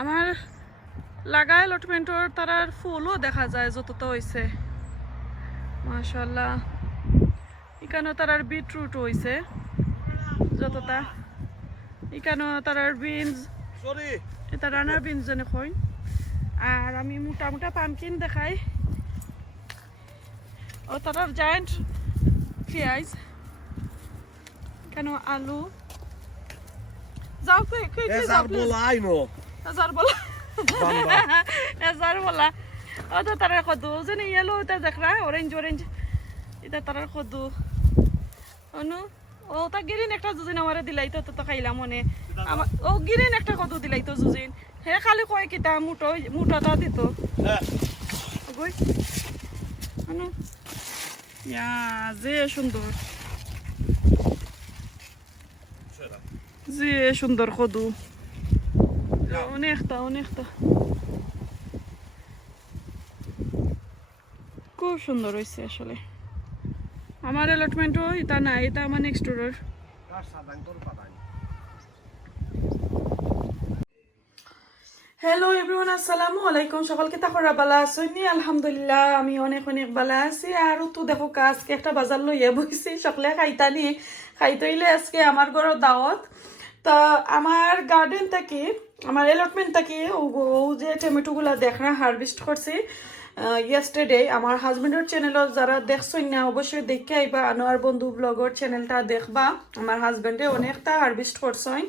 আমার লাগায় লটমেন্টর তারার ফুলও দেখা যায় যতটা হয়েছে মাশাআল্লাহ। এখানেও তারার বিটরুট হয়েছে যতটা, এখানেও তারার বিনস, এটা রানার বিনস যেন কই। আর আমি মোটা মোটা পামকিন দেখাই, ও তারার জায়েন্ট পেঁয়াজ, কেন আলু যাও এজার বলা এজার বলা ও তো তারার কদু যেন ইয়েলো এটা দেখরা অরেঞ্জ অরেঞ্জ, এটা তারার কদু অনু ও তা গিরিন একটা জুজিন আমারে দিলাই তো তো খাইলাম মনে ও গিরিন একটা কদু দিলাই তো জুজিন হে খালি কয় কিতা মুটোটা দিত গই অনু ইয়া যে সুন্দর, যে সুন্দর কদু অনেকটা অনেকটা খুব সুন্দর হয়েছে আসলে। আমার অ্যালটমেন্টও এটা নাই, এটা আমার নেক্সট ডোরের। হ্যালো এভরিওয়ান, আসসালামু আলাইকুম। সকলকে তাকরা বালা আছেন? আলহামদুলিল্লাহ আমি অনেক অনেক বালা আছি। আর তো দেখো আজকে একটা বাজার লইয়া বইছি, সকলে খাইতা নিয়ে খাইতইলে আজকে আমার ঘরের দাওয়াত। তা আমার গার্ডেন থেকে, আমার অ্যালটমেন্ট থেকে ও যে টমেটোগুলা দেখরা হারভেস্ট করছি ইয়েস্টারডে। আমার হাজবেন্ডের চ্যানেলও যারা দেখছই না অবশ্যই দেখে আইবা, আনোয়ার বন্ধু ব্লগের চ্যানেলটা দেখবা। আমার হাজবেন্ডে অনেকটা হারভেস্ট করছই।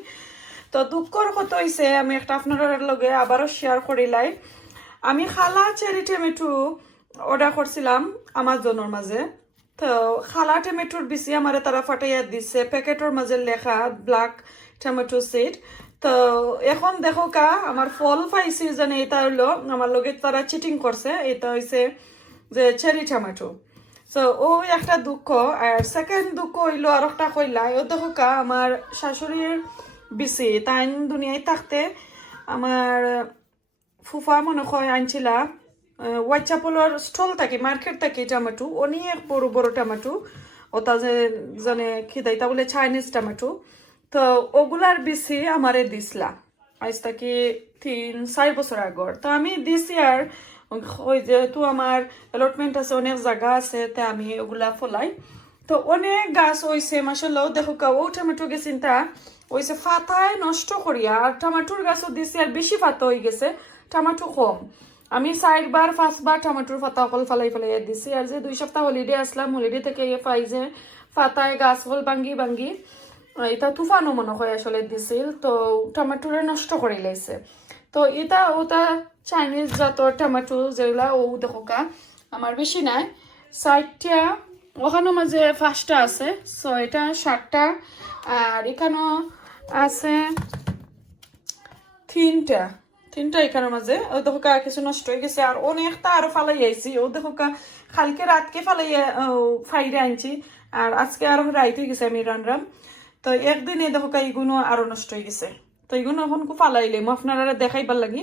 তো দুঃখর কথা হয়েছে, আমি একটা আপনার লগে আবারও শেয়ার করিলাই। আমি খালা চেরি টমেটো অর্ডার করছিলাম আমাজনের মাঝে। তো খালা টমেটোর বেশি আমার তারা ফাটাইয়া দিছে প্যাকেটের মাঝে লেখা ব্ল্যাক টমেটো সিড। তো এখন দেখো কা আমার ফল পাইছি জানে এটা হলো আমার লগে তারা চিটিং করছে, এটা হয়েছে যে চেরি টমেটো। তো ও একটা দুঃখ। আর সেকেন্ড দুঃখ হইলো আর একটা কইলা, ও দেখো কা আমার শাশুড়ির বিসি তাই দুনিয়ায় থাকতে আমার ফুফা মনে হয় আনছিলা হোয়াইট চাপলের স্টল থাকে, মার্কেট থাকে টমেটো, অনেক বড় বড় টমেটো, ওটা যে জানে খিদাইতা বলে চাইনিজ টমেটো। তো ওগুলার বিসি আমারে দিসলা আজ থেকে 3-4 বছর আগর। তো আমি দিছি আর ওই যেহেতু আমার অ্যালটমেন্ট আছে, অনেক জায়গা আছে, তা আমি ওগুলা ফলাই। তো অনেক গাছ হয়েছে মাসাল্লাহ। দেখো কা ও টমেটো গেছেন তা ওইসে ফাতায় নষ্ট করিয়া, আর টমেটোর গাছও দিছি আর বেশি ফাতা হয়ে গেছে, টমেটো কম। আমি 4বার 5বার টমেটোর ফাতা অকল ফালাই ফালাই দিছি। আর যে 2 সপ্তাহ হলিডে আসলাম, হলিডে থেকে পাই যে ফাতায় গাছ হল ভাঙ্গি ভাঙ্গি, এটা তুফানো মনে হয় আসলে দিছিল, তো টমেটোরে নষ্ট করে লাইছে। তো এটা ওটা চাইনিজ জাতর টমেটো যেগুলা, ও দেখো কা আমার বেশি নাই, 60টা, ওখানের মাঝে 5টা আছে, 6টা 7টা, আর এখানেও আছে 3টা এখানের মাঝে। ও দেখো কা কিছু নষ্ট হয়ে গেছে, আর অনেকটা আরো ফালাই আইছি। ও দেখো কা কালকে রাতকে ফালাইয়া ফাইরে আনছি, আর আজকে আরো রাইতে গেছে আমি রানরাম। তো একদিনে দেখো কা এগুলো আরো নষ্ট হয়ে গেছে। তো এগুলো এখন খুব ফালাইলে আপনারা দেখাইবার লাগি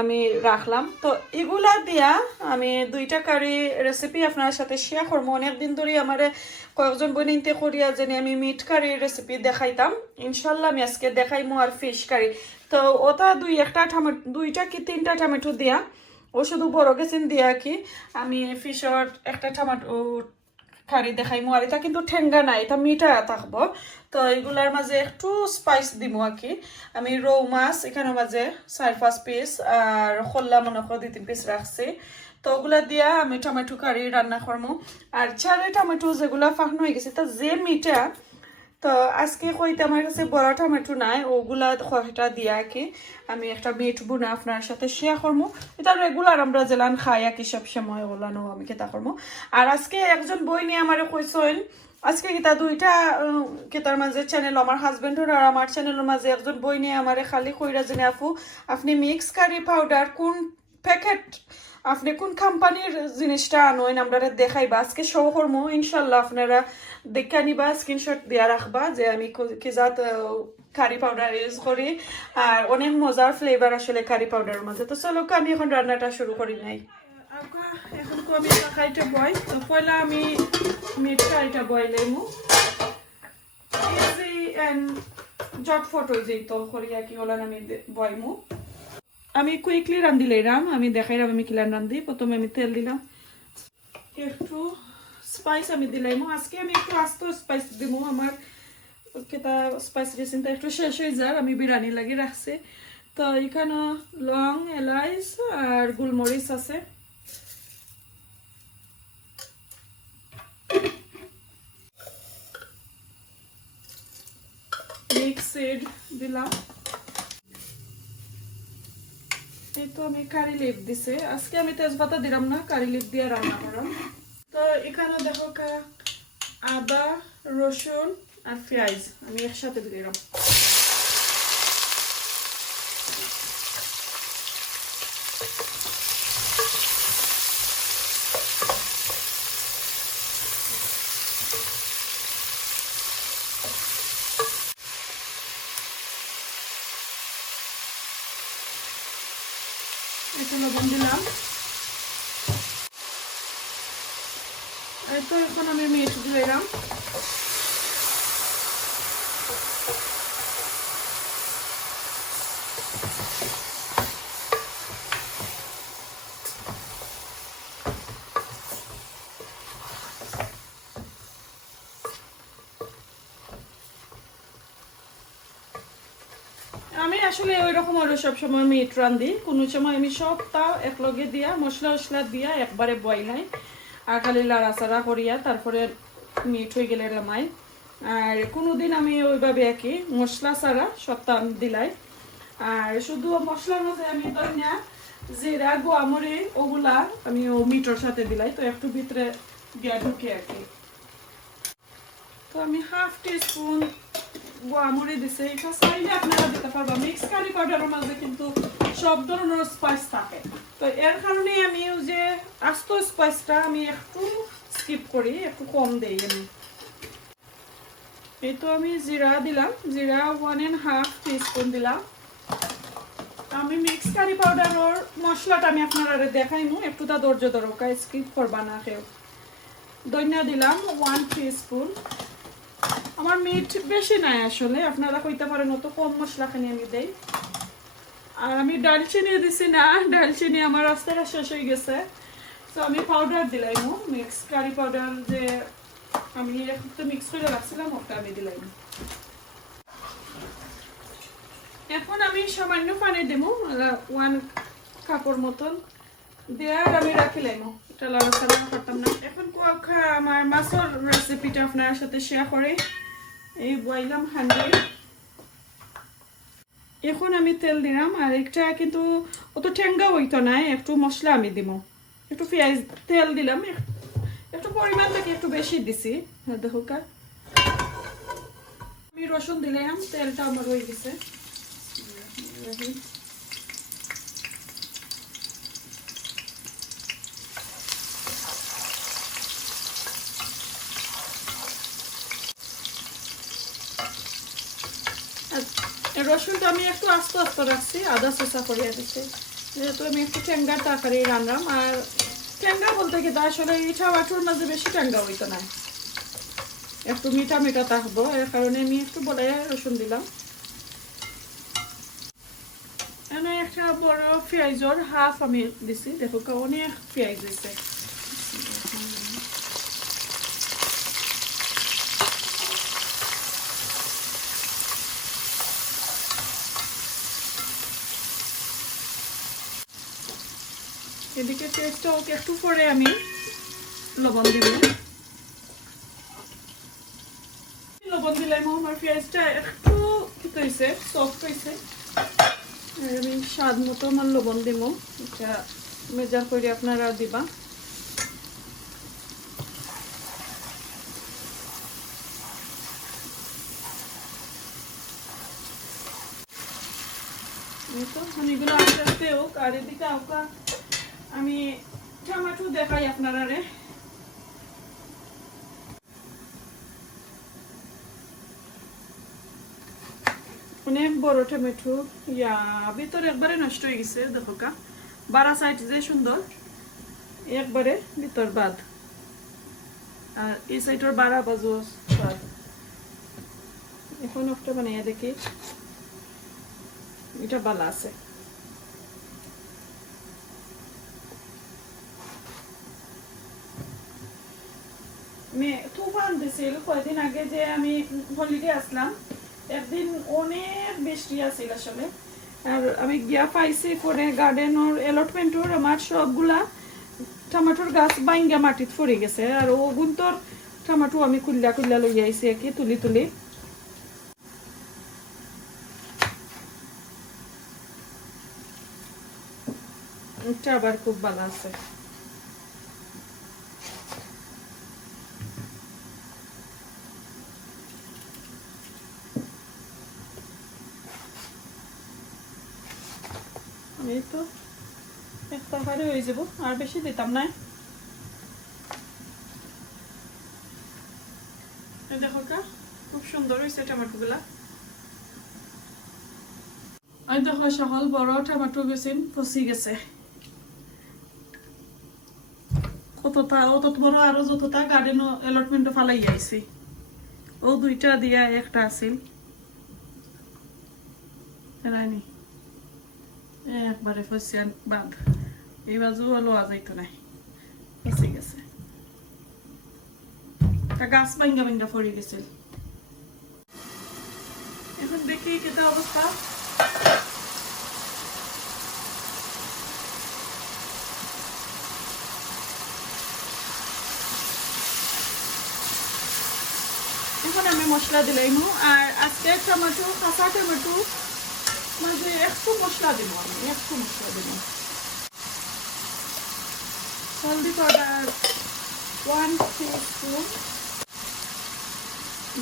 আমি রাখলাম। তো এগুলা দিয়া আমি 2টা কারি রেসিপি আপনার সাথে শেয়ার করবো। অনেকদিন ধরে আমার কয়েকজন বনিতে করিয়া জানি আমি মিট কারি রেসিপি দেখাইতাম, ইনশাল্লাহ আমি আজকে দেখাইমো। আর ফিশ কারি, তো ওটা 2টা কি 3টা টমেটো দিয়া, ও শুধু বড় গেছেন দিয়া কি আমি ফিশর একটা টমেটো কারি দেখাইমো। আর এটা কিন্তু ঠেঙ্গা নাই, এটা মিঠা থাকবো। তো এগুলার মাঝে একটু স্পাইস দিব আর কি। আমি রৌ মাছ এখানের মাঝে 4-5 পিস, আর খোল্লা মনে করে 2-3 পিস রাখছি। তো ওগুলা দিয়া আমি টমেটো কারি রান্না করবো। আর চারে টমেটো যেগুলা ফাঁকনো হয়ে গেছে তা যে মিঠা, তো আজকে কইতে আমার কাছে বড় টমেটো নাই, ওগুলা কয়টা দিয়া কি আমি একটা মিট বুনা আপনার সাথে শেয়ার করবো। এটা রেগুলার আমরা জেলান খাই আর কি সব সময়, ওগুলানো আমি কেতা করবো। আর আজকে একজন বই নিয়ে আমার কইসেন, আজকে কিতা 2টা কেতার মাঝে চ্যানেল, আমার হাজবেন্ডের আর আমার চ্যানেলের মাঝে একজন বই নিয়ে আমার খালি কইরা জেনে আপু আপনি মিক্স কারি পাউডার কোন প্যাকেট, আপনি কোন কোম্পানির জিনিসটা আনোয়েন আমরা দেখাইবা। আজকে শো করবো ইনশাল্লাহ, আপনারা দেখে নিবা, স্ক্রিনশট দিয়া রাখবা যে আমি কি জাত কারি পাউডার ইউজ করি। আর অনেক মজার ফ্লেভার আসলে কারি পাউডারের মাঝে। তো চলো আমি এখন রান্নাটা শুরু করি নাই। এখন আমি কারিটা বয়, তো পয়লা আমি মিট কারিটা বয়লাইমু ইজি এন্ড জটফট হয়ে যেত করিয়া কি হলাম আমি বয়মু। আমি কুইকলি রান্ধি লইলাম, আমি দেখাইলাম আমি কিলান রান্ধি। প্রথমে আমি তেল দিলাম, একটু স্পাইস আমি দিলাম। আজকে আমি একটু আস্ত স্পাইস দিব, আমার কেটা স্পাইস রেসিনটা একটু শেষ হয়ে যায়, আমি বিরিয়ানি লাগি রাখছি। তো এখানে লং, এলাইচ আর গোলমরিচ আছে। মিক্সড দিলাম। এই তো আমি কারি লিপ দিছে, আজকে আমি তেজপাতা দিলাম না, কারি লিপ দিয়ে রান্না করলাম। তো এখানে দেখো আদা, রসুন আর পেঁয়াজ আমি একসাথে দিলাম। একটু লবণ দিলাম। এই তো এখন আমি মিট দিলাম। আমি আসলে ওই রকম আরো সবসময় মিট রান্ধি, কোনো সময় আমি সবটা একলগে দিয়া মশলা টসলা দিয়া একবারে বয়লাই, আর খালি লাড়াচাড়া করিয়া তারপরে মিট হয়ে গেলে নামাই। আর কোনোদিন আমি ওইভাবে একই মশলা ছাড়া সবটা আমি দিলাই। আর শুধু মশলার মধ্যে আমি ধনিয়া, জিরা, গোয়ামরি ওগুলা আমি ও মিটর সাথে দিলাই, তো একটু ভিতরে দিয়া ঢুকে আর কি। তো আমি হাফ টিস্পুন গোয়ামরি দিছে, এটা চাইলে আপনারা দিতে পারবা। মিক্স কারি পাউডারের মাঝে কিন্তু সব ধরনের স্পাইস থাকে, তো এর কারণে আমি যে আস্ত স্পাইসটা আমি একটু স্কিপ করি, একটু কম দেই আমি। এই তো আমি জিরা দিলাম, জিরা 1.5 টিস্পুন দিলাম। আমি মিক্স কারি পাউডারের মশলাটা আমি আপনারা দেখাইমু, একটু তা ধৈর্য দরকার, স্কিপ করবা না কেউ। ধনিয়া দিলাম 1 টিস্পুন। আমার মিট বেশি নাই আসলে, আপনারা কইতে পারেন অত কম মশলা খানি আমি দেই। আর আমি ডালচিনি দিছি না, ডালচিনি আমার রাস্তাটা শেষ হয়ে গেছে, তো আমি পাউডার দিলাম, মিক্স কারি পাউডার যে আমি একটু মিক্স করে রাখছিলাম ওটা আমি দিলাম। এখন আমি সামান্য পানি দেবো, 1 কাপের মতন দিয়ে আমি রাখিলাম, এটা লাড়াচাড়া করতাম না। এখন আমার মাছের রেসিপিটা আপনার সাথে শেয়ার করে এই বইলাম হান্ডি। এখন আমি তেল দিলাম, আর একটা কিন্তু অত ঠেঙ্গা হইতো না, একটু মশলা আমি দিব, একটু পেঁয়াজ তেল দিলাম, একটু পরিমাণ থেকে একটু বেশি দিছি। দেখো আমি রসুন দিলাম, তেলটা আমার হয়ে গেছে। রসুনটা আমি একটু আস্তে আস্তে রাখছি, আদা চেঁচা করিয়া দিচ্ছি, যেহেতু আমি একটু ঠেঙ্গার তরকারি রান্নাম। আর ঠেঙ্গা বলতে কি আসলে ইটা বাটুর মাঝে বেশি ঠেঙ্গা হইতো না, একটু মিঠা মিঠা থাকবো, এর কারণে আমি একটু বলে রসুন দিলাম। এনে একটা বড় পেঁয়াজের হাফ আমি দিছি, দেখো অনেক পেঁয়াজ দিছে। এদিকে টেস্টটা ওকে একটু পরে আমি লবণ দিব, লবণ দিলাম। আমার পেঁয়াজটা একটু কি হয়েছে, সফট হয়েছে, আমি স্বাদ মতো আমার লবণ দিব, এটা মেজার করে আপনারা দিবা। তো এগুলো আস্তে আস্তে হোক। আর এদিকে আমি টমেটো দেখাই আপনারা রে। অনেক বড় টমেটো, ভিতর একবারে নষ্ট হয়ে গেছে, দেখো বারা সাইড যে সুন্দর, একবারে ভিতর বাদ, আর এই সাইডের বারা বাজু বাদ। এখন একটা বানাইয়া দেখি, এটা বালা আছে। তুফান দিছিল কয়েকদিন আগে যে আমি হলিডে আসলাম, একদিন অনেক বৃষ্টি আছিল আসলে। আর আমি গিয়া পাইছি পরে গার্ডেনের অ্যালটমেন্টর আমার সবগুলা টমেটোর গাছ বাইঙ্গা মাটিত পড়ে গেছে। আর ও গুন্তর টমেটো আমি কুল্লা কুল্লা লই আইছি আর কি তুলি তুলি। এটা আবার খুব ভালো আছে। এই তো একটা হারে হয়ে যাব, আর বেশি দিতাম না। দেখো কা খুব সুন্দর হয়েছে টমেটো গুলা। আর দেখো সকল বড় টমেটো গেছে পচি গেছে, কতটা অত বড় আরো যতটা গার্ডেন অ্যালটমেন্ট ফালাই আইছি। ও দুইটা দিয়া একটা আছিল রানি একবারে ফসিয়ান বাদ, এই বাজু লোয়া যাইতো নাই, পচি গেছে। গাছ ভাঙ্গা ভাঙ্গা পড়ে গেছিল। এখন দেখি কেটা অবস্থা। এখন আমি মশলা দিলাম। আর আজকে টমেটো কাঁচা টমেটো মাঝে একটু মশলা দিব, আমি একটু মশলা দিব। হলদি পাউডার 1 টিস্পুন,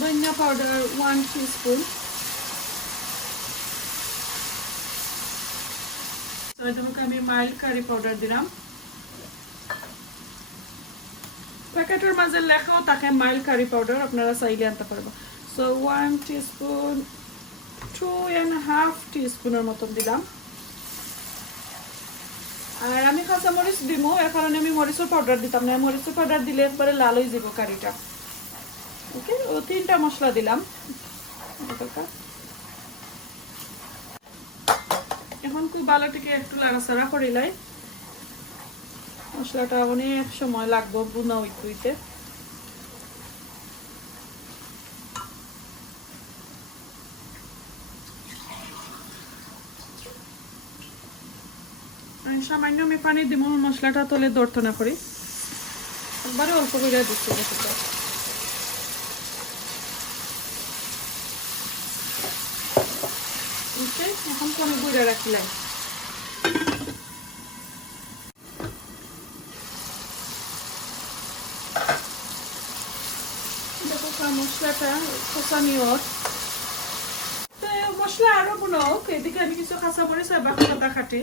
ধনিয়া পাউডার 1 টিস্পুন, আমি মাইল্ড কারি পাউডার দিলাম। প্যাকেটের মাঝে লেখাও থাকে মাইল্ড কারি পাউডার, আপনারা চাইলে আনতে পারবো। সো 1 টিস্পুন 2.5 টিস্পুনের মতন দিলাম। আর আমি কাঁচা মরিচ দিব, এর কারণে আমি মরিচের পাউডার দিতাম না, মরিচের পাউডার দিলে একবারে লাল হয়ে যাব কারিটা। ওকে, ও 3টা মশলা দিলাম। এখন খুব ভালো থেকে একটু লাড়াচাড়া করিলাই, মশলাটা অনেক সময় লাগবে বুনা হইতে। সামান্য আমি পানি দিব, মশলাটা তলে দর্ত না করি, একবারে অল্প করে দিচ্ছি। এখন কোনো গুঁড়া রাখিলাম। দেখো মশলাটা কষানিও, মশলা আরো বুনক। এদিকে আমি কিছু কাঁচামরিচ আর বাকি পাতা কাটি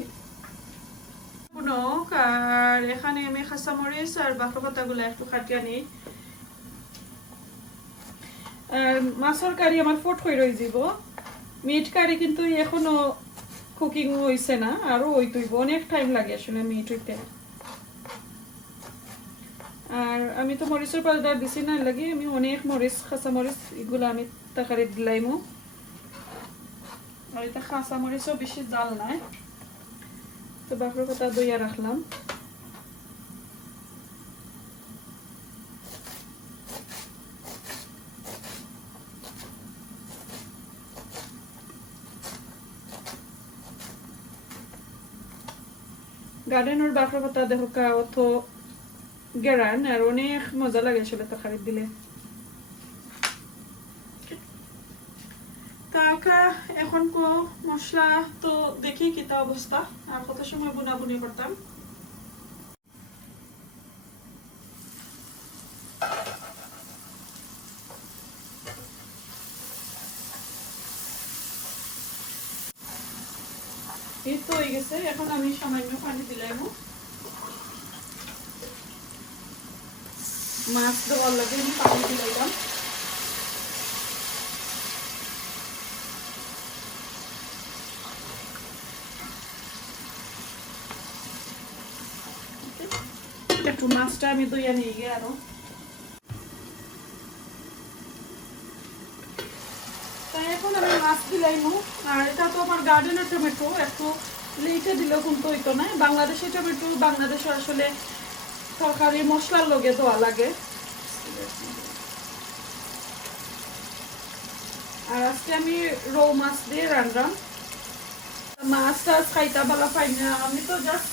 বুনক, আর এখানে আমি কাঁচামরিচ আর বাকি পাতাগুলো একটু কাটি আনি। আর মাছের কারি আমার ফট হয়ে রয়ে যাব। মিট কারি কিন্তু এখনো কুকিং হয়েছে না, আরো হইতেইব, অনেক টাইম লাগে আসলে মিট হইতে। আর আমি তো মরিচের পাউডার দিছি না, লাগে আমি অনেক মরিচ কাঁচা মরিচ এগুলো আমি তরকারি দিলাইমু। আর এটা কাঁচা মরিচও বেশি জাল নাই, তো বাকর পাতা দইয়া রাখলাম। গার্ডেনের বাকর পাতা দেখো অত গেরান, আর অনেক মজা লাগে আসলে তরকারি দিলে। এখন মশলা তো দেখি কিতা অবস্থা, আর কত সময় বুনাবুনি করতাম। এই তো হয়ে গেছে, এখন আমি সামান্য পানি দিলাম। মাছ দেওয়ার লাগে আমি পানি দিলাম। একটু মাছটা আমি দইয়া নিয়ে গিয়ে আরো তাই এখন আমি মাছ দিলাইমু। আর এটা তো আমার গার্ডেনের টমেটো, একটু লেটে দিলেও কিন্তু হইতো না। বাংলাদেশি টমেটো বাংলাদেশে আসলে তরকারি মশলার লগে দেওয়া লাগে, আর আজকে আমি রৌ মাছ দিয়ে রান্নাম। মাছ টাছ খাইতা বালা পাই না, আমি তো জাস্ট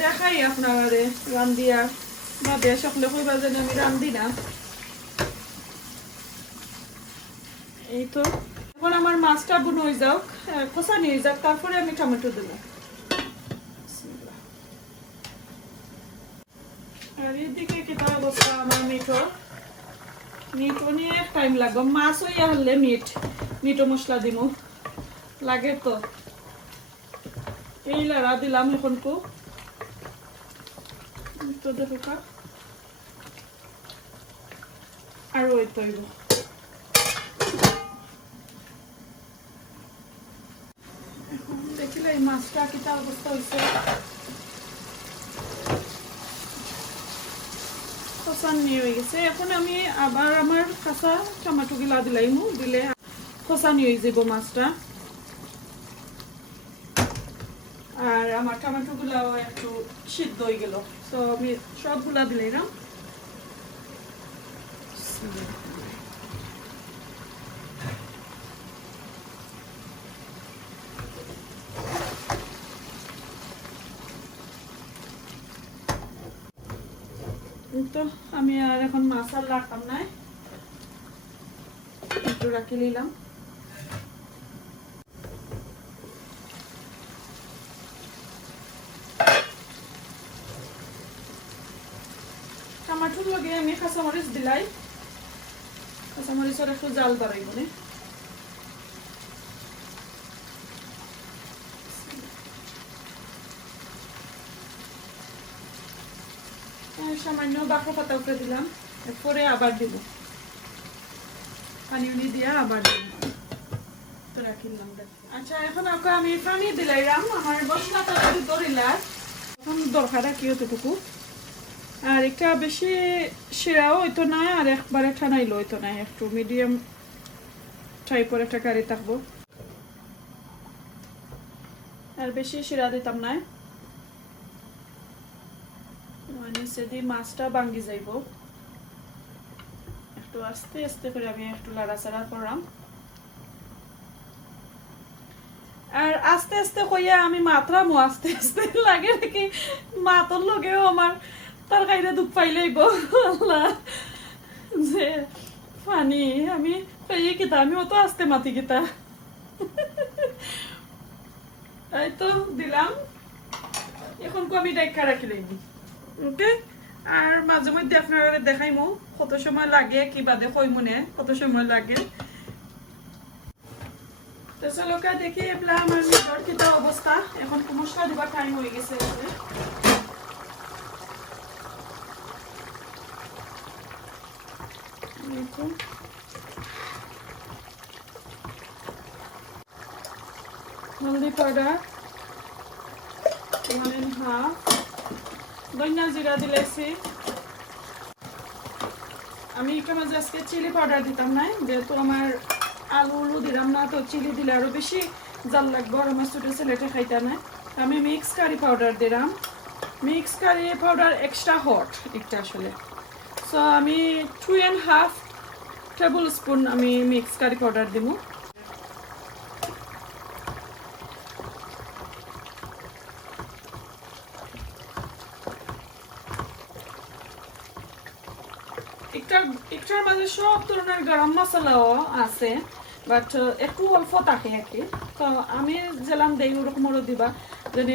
দেখাই আপনারা রান্দিয়া বা বেশ সকলে কইবা জানি আমি রান্ধি না। এই তো এখন আমার মাছটা বুন হয়ে যাক, কষা নিয়ে যাক, তারপরে আমি টমেটো দেবো। আর এদিকে কেটা অবস্থা আমার মিটও নিয়ে টাইম লাগবে। মাছ হইয়া হলে মিটও মশলা দিব লাগে তো। এই লাড়া দিলাম এখন কো তো দেখো আর ওই তৈব এখন দেখিলে এই মাছটা কিটা অবস্থা হয়েছে। খসানি হয়ে গেছে। এখন আমি আবার আমার কাঁচা টমেটো গিলা দিলাইমু, দিলে খসানি হয়ে যাব মাছটা। আর আমার টমেটো গুলাও একটু সিদ্ধ হয়ে গেল, তো আমি সবগুলা দিলাম। তো আমি আর এখন মাছ আর রাখতাম না, একটু রাখি নিলাম। টমেটোর লগে আমি কাঁচামরিচ দিলাই, কাঁচামরিচের একটু জাল বাড়াইব না। সামান্য বাঁকড়া পাতা উপরে দিলাম, এরপরে আবার দিব পানি উনি দিয়া আবার দিব। তো রাখিলাম। আচ্ছা এখন আমি পানি দিলাইলাম, আমার মশলাটা যদি ধরিলাম এখন দরকার কি অতটুকু। আর একটা বেশি শিরাও হইতো না, আর একবারে ঠানাইলো হইতো না, একটু মিডিয়াম টাইপের একটা কারি থাকবো। আর বেশি শিরা দিতাম না, নিচে দিয়ে মাছটা ভাঙ্গি যাইব। একটু আস্তে আস্তে করে আমি একটু লাড়াচাড়া করলাম। আর আস্তে আস্তে কইয়া আমি মাত্রামো আস্তে আস্তে লাগে নাকি মাতর লগেও আমার তরকারিটা দুঃখ পাইলেইব যে পানি আমি পেয়ে কিতা আমি অত আস্তে মাতি কিতা। এই তো দিলাম, এখন আমি দেখা রাখি লাগবি। ওকে, আর মাঝে মধ্যে আপনারা দেখাইমো কত সময় লাগে, কি বাদে কই মনে কত সময় লাগে। তো চলো দেখি এগুলা আমার মিটর কিটা অবস্থা। এখন মশলা দিবার টাইম হয়ে গেছে। হলদি পাউডার 1.5, ধনিয়া জিরা দিলেছি। আমি একটু মাঝে আজকে চিলি পাউডার দিতাম না, যেহেতু আমার আলু দিলাম না, তো চিলি দিলে আরো বেশি জাল লাগবে আর আমার ছোট ছেলেটা খাইতে না। আমি মিক্স কারি পাউডার দিলাম, mix curry powder extra hot একটা আসলে। সো আমি 2.5 টেবিল স্পুন আমি মিক্স কারি পাউডার দিব। একটার মাঝে সব ধরনের গরম মশলাও আছে, বাট একটু অল্প থাকে আর কি। তো আমি যেলাম দেই ওরকমও দিবা, যেন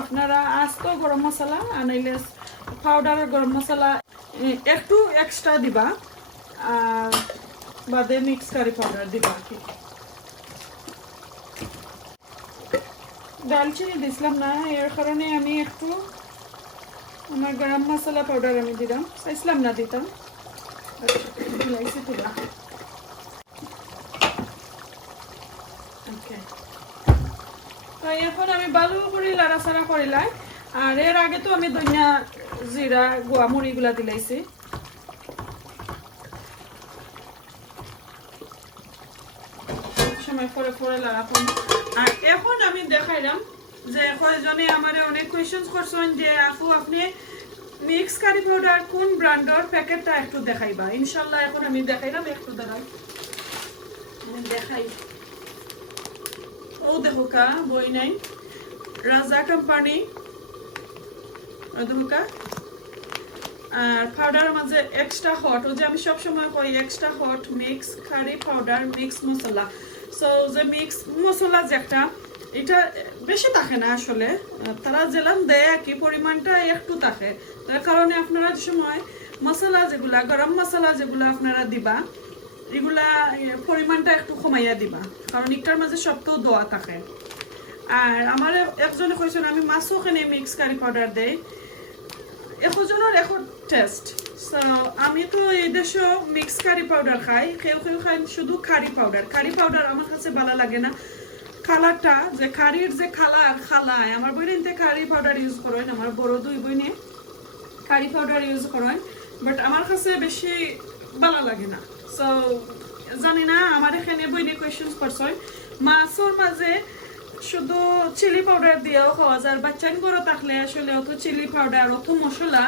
আপনারা আস্ত গরম মশলা আনাইলে পাউডার গরম মশলা একটু এক্সট্রা দিবা, আর বাদে মিক্স কারি পাউডার দিবা আর কি। দালচিনি দিছিলাম না, এর কারণে আমি একটু আমার গরম মশলা পাউডার আমি দিলাম, চাইছিলাম না দিতাম। এখন আমি ভালো করে লাড়াচাড়া করিলাই। আর এর আগে তো আমি ধনিয়া জিরা গোয়া মুড়ি গুলা দিলাইছি। সময় পরে পরে লাগাতাম। আর এখন আমি দেখাইলাম যে কয়জনে আমারে অনেক কোয়েশ্চেন করছেন যে আপু আপনি মিক্স কারি পাউডার কোন ব্র্যান্ডের প্যাকেটটা একটু দেখাইবা ইনশাআল্লাহ এখন আমি দেখাইলাম একটু দাঁড়াও আমি দেখাই ও দেখো কা বই নাই রাজা কোম্পানি ও দেখো কা আর পাউডারের মাঝে এক্সট্রা হট ও যে আমি সব সময় কই extra hot mix curry powder mix মশলা সো যে মিক্স মশলা যেটা এটা বেশি থাকে না আসলে তারা যেলাম দেয় কি পরিমাণটা একটু থাকে তার কারণে আপনারা যে সময় মশলা যেগুলা গরম মশলা যেগুলা আপনারা দিবা এগুলা পরিমাণটা একটু কমাইয়া দিবা কারণ একটার মাঝে সব তো দোয়া থাকে আর আমার একজনে কইছেন আমি মাছও খানে মিক্স কারি পাউডার দেই একজনের এখন টেস্ট সো আমি তো এই দেশে মিক্স কারি পাউডার খাই কেউ কেউ খাই শুধু কারি পাউডার আমার কাছে ভালো লাগে না কালারটা যে কারির যে খালায় আমার বইনে কারি পাউডার ইউজ করেন আমার বড় দুই বইনে কারি পাউডার ইউজ করেন বাট আমার কাছে বেশি ভালো লাগে না সো জানি না আমার এখানে বইনে কোয়েশ্চেন করছেন মাছের মাঝে শুধু চিলি পাউডার দিয়েও খাওয়া যায় বাচ্চান করে থাকলে আসলে অত চিলি পাউডার অত মশলা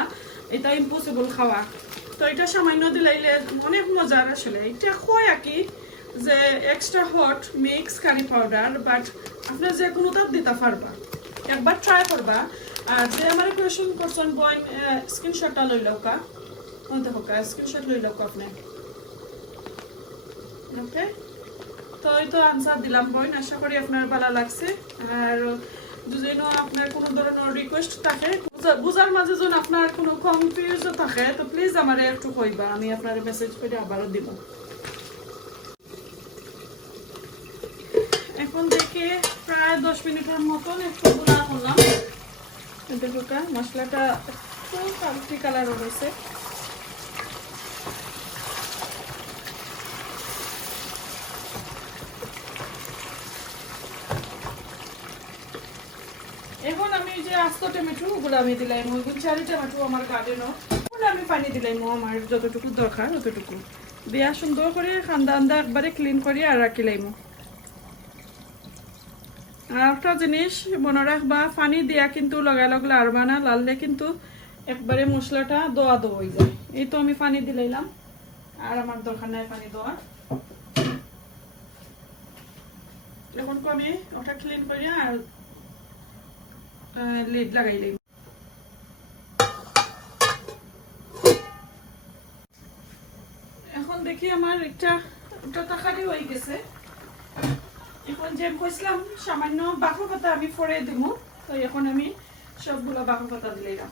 এটা ইম্পসিবল খাওয়া তো এটা সামান্য দিলাইলে অনেক মজার আসলে এটা হয় আর কি যে extra hot mix curry powder but আপনার যে কোনো তার দিতে পারবা একবার ট্রাই করবা আর যে আমার কোয়েশ্চেন করছেন বই স্ক্রিনশটটা লই লওকা দেখো কা স্ক্রিনশট লই লওকা আপনি ওকে তো এই তো আনসার দিলাম বই আশা করি আপনার ভালো লাগছে আর যদি আপনার কোনো ধরনের রিকোয়েস্ট থাকে বুঝার মাঝে যদি আপনার কোনো কনফিউজ থাকে তো প্লিজ আমারে একটু কইবা আমি আপনার মেসেজ করে আবারও দিব এখন দেখে প্রায় 10 মিনিটের মতন একটু গুঁড়া করলাম দেখো কা মশলাটা একটু কালচি কালার হয়েছে এখন আমি যে আস্ত টমেটো ওগুলো আমি দিলাম ওইগুলো 4 টমেটো আমার গার্ডেনও ওগুলো আমি পানি দিলাম আমার যতটুকু দরকার ততটুকু দিয়া সুন্দর করে খান্দা আন্দা একবারে ক্লিন করে আর রাখিলাম আর একটা জিনিস মনে রাখবা পানি দিয়া কিন্তু লগাই লাড়বা না লাড়লে কিন্তু একবারে মশলাটা দোয়া হয়ে যায় এই তো আমি পানি দিলাম আর আমার দরকার নাই পানি দেওয়ার এখন আমি ওটা ক্লিন করি আর লিড লাগাইলাম এখন দেখি আমার একটা তরকারি হয়ে গেছে এখন যে কইছিলাম সামান্য বাকর পাতা আমি ফোড়ে দিব তো এখন আমি সবগুলো বাকর পাতা দিলাম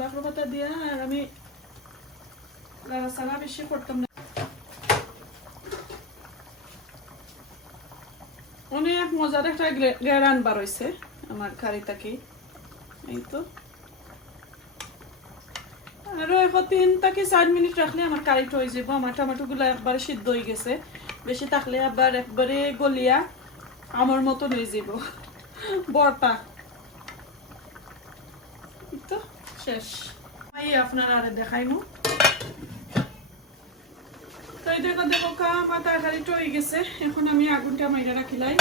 বাকর পাতা দিয়া আর আমি লাড়াচাড়া বেশি করতাম না অনেক মজার একটা গ্যারান বার হয়েছে আমার কারিটাকে এই তো আরো 3 থেকে 4 মিনিট রাখলে আমার কারিটা হয়ে যাবো আমার টমেটো গুলো একবারে সিদ্ধ হয়ে গেছে বেশি থাকলে আবার একবারে গলিয়া আমার মতো নিয়ে যাব বড়টা তো শেষ আমি আপনারা আরে দেখাইমু তো এই দেখো দেখো কা আমার তরকারিটা হয়ে গেছে এখন আমি আগুনটা মাইরা রাখিলাই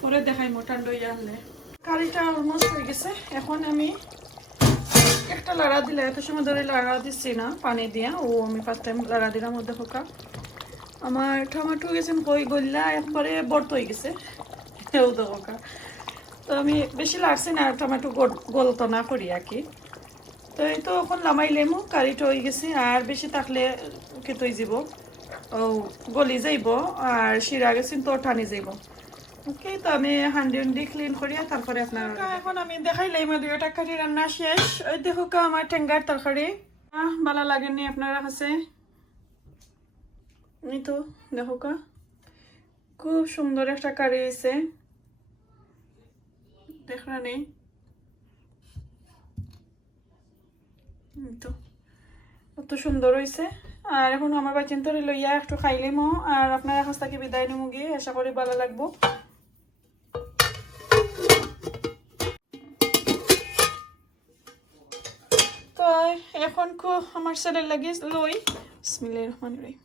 পরে দেখাইমু ঠান্ডা হয়ে আনলে কারিটা অলমোস্ট হয়ে গেছে এখন আমি একটা লাড়া দিলে এত সময় ধরে লাড়া দিচ্ছি না পানি দিয়া ও আমি ফার্স্ট টাইম লাড়া দিলাম ও দেখো কা আমার টমেটো গেছে কই গল্লা একবারে বর্ত হয়ে গেছে ও দেখো কা তো আমি বেশি লাগছে না টমেটো গলত না করি আর কি তো এই তো এখন লামাইলেমো কারিটা হয়ে গেছে আর বেশি থাকলে কেটে যাব ও গলি যাইব আর শিরা গেছে তো টানি যাইব ওকে তো আমি হান্ডি ক্লিন করি তারপরে আপনার এখন আমি দেখাইলাম দুইটা কারি রান্না শেষ ওই দেখো কা আমার টেঙ্গার তরকারি ভালো লাগেনি আপনারা কাছে এই তো দেখো কা খুব সুন্দর একটা কারি হয়েছে দেখা নেই তো কত সুন্দর হয়েছে আর এখন আমার বাচ্চান তো লইয়া একটু খাইলিমো আর আপনার কাছ থেকে বিদায় নিমু গিয়ে আশা করি ভালো লাগবো তো এখন আমার ছেলের লাগে লই বিসমিল্লাহির রহমানির রহিম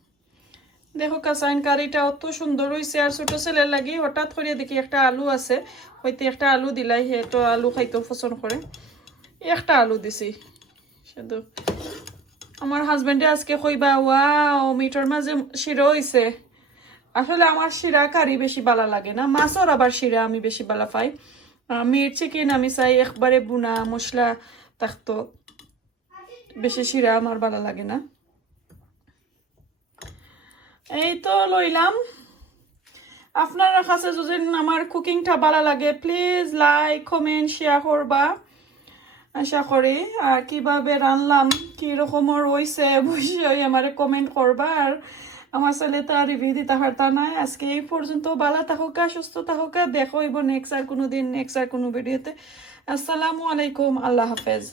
দেখো কাঁচাইন কারিটা অত সুন্দর হয়েছে। আর ছোট ছেলের লাগি হঠাৎ করে দেখি একটা আলু আছে, হয়তো একটা আলু দিলাই, হে তো আলু খাইতেও পছন্দ করে, একটা আলু দিছি শুধু। আমার হাজবেন্ডে আজকে কইবা ওয়াও মিটার মাঝে শিরা হইছে। আসলে আমার শিরা কারি বেশি ভালো লাগে না, মাছর আবার শিরা আমি বেশি ভালো পাই। মিট চিকেন আমি চাই একবারে বুনা মশলা থাকতো, বেশি শিরা আমার ভালো লাগে না। এই তো লইলাম। আপনার কাছে যদি আমার কুকিংটা ভালো লাগে প্লিজ লাইক কমেন্ট শেয়ার করবা, আশা করি। আর কিভাবে রান্নাম কি রকমের হইছে অবশ্যই আমারে কমেন্ট করবা। আর আমার ছেলে তো আর রিভিউ দিতে পারতা নাই। আজকে এই পর্যন্ত, ভালো থাকুকা সুস্থ থাকুকা, দেখো হইব নেক্সট আর কোনো দিন নেক্সট আর কোনো ভিডিওতে। আসসালামু আলাইকুম, আল্লাহ হাফেজ।